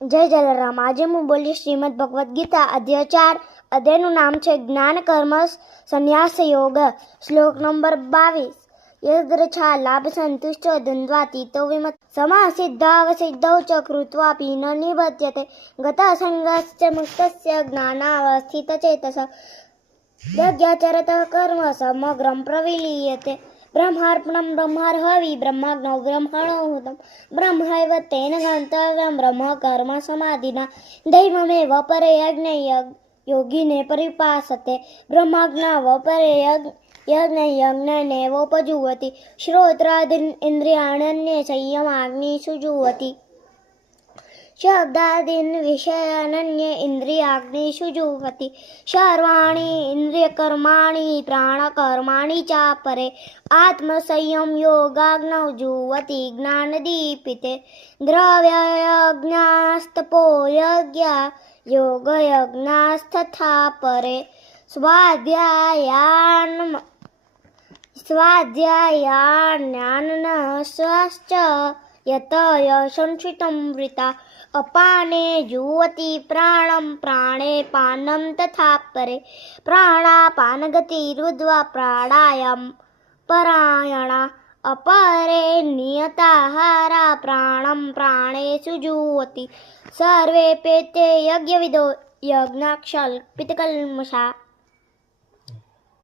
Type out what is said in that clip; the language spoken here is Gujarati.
જય જલારામ. આજે હું બોલીશ શ્રીમદ ભગવદ્ ગીતા અધ્યાય 4. અધ્યાયનું નામ છે જ્ઞાન કર્મ સંન્યાસ યોગ. શ્લોક નંબર 22. યદ્રચ્છા લાભ સંતુષ્ટો દ્વંદ્વાતીતો વિમત સમાસિદ્ધાવસિદ્ધૌ ચ કૃત્વાપી ન નિબધ્યતે ગતા સંગસ્ચ મુક્તસ્ય જ્ઞાનાવસ્થિતચેતસ યજ્ઞાચરતઃ કર્મ સમગ્રમ પ્રવિલીયતે બ્રહ્માર્પણમ બ્રહ્માર્હવિ બ્રહ્માગ્નૌ બ્રહ્મણોહુતમ બ્રહ્મૈવ તેન ગંતવ્યમ બ્રહ્મ કર્મ સમાધિના દૈવમેવ પરે યજ્ઞ યોગીને પરિપાસતે બ્રહ્માજ્ઞાવ પરે યજ્ઞનેવોપજુવતી શ્રોત્રાદીન ઇન્દ્રિયાણ્યે સંયમાગ્નિષુ જુવતી શબ્દાદીન વિષયાનન્યે ઇન્દ્રિયાગ્નિષુ જુહ્વતિ સર્વાણી ઇન્દ્રિયકર્માણી પ્રાણકર્માણી ચાપરે આત્મસંયમ યોગાગ્નૌ જુહ્વતિ જ્ઞાનદીપિતે દ્રવ્યયજ્ઞાસ્તપો યજ્ઞા યોગયજ્ઞાಸ್ತથા પરે સ્વાધ્યાયાન્યાનસ્વાશ્ચ યત સંસિતં વૃતા અપાને જુવતી પ્રાણમ પ્રાણે પાનમ તથા પરે પ્રાણાપાનગતિરુદ્ધ્વા પ્રાણાયામ પરાયણા અપરે નિયતાહારા પ્રાણમ પ્રાણેષુ જુવતી સર્વે પેતે યજ્ઞવિદો યજ્ઞાક્ષલ્પિતકલ્મષા.